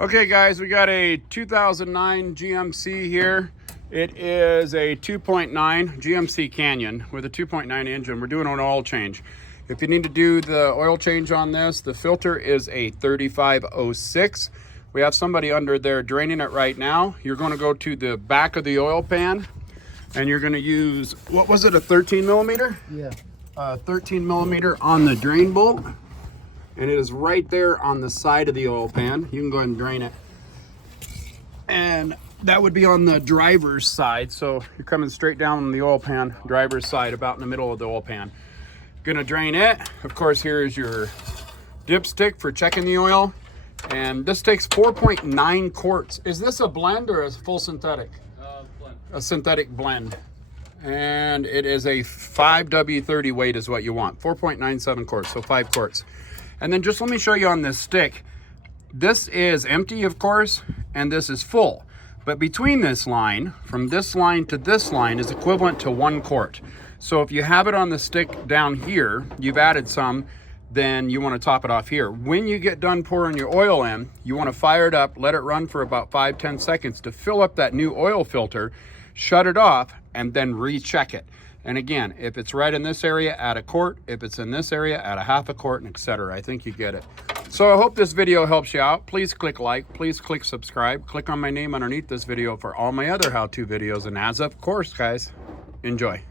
Okay guys, we got a 2009 GMC here. It is a 2.9 GMC Canyon with a 2.9 engine. We're doing an oil change. If you need to do the oil change on this, the filter is a 3506. We have somebody under there draining it right now. You're going to go to the back of the oil pan and you're going to use, what was it, a 13 millimeter? Yeah. 13 millimeter on the drain bolt. And it is right there on the side of the oil pan. You can go ahead and drain it. And that would be on the driver's side. So you're coming straight down on the oil pan, driver's side, about in the middle of the oil pan. Gonna drain it. Of course, here is your dipstick for checking the oil. And this takes 4.9 quarts. Is this a blend or a full synthetic? Blend. A synthetic blend. And it is a 5W30 weight is what you want. 4.97 quarts, so 5 quarts. And then just let me show you on this stick. This is empty, of course, and this is full. But between this line, from this line to this line, is equivalent to 1 quart. So if you have it on the stick down here, you've added some, then you want to top it off here. When you get done pouring your oil in, you want to fire it up, let it run for about 5-10 seconds to fill up that new oil filter, shut it off, and then recheck it. And again, if it's right in this area, add a quart. If it's in this area, add a half a quart, and etc. I think you get it. So I hope this video helps you out. Please click like, please click subscribe. Click on my name underneath this video for all my other how-to videos. And as of course, guys, enjoy.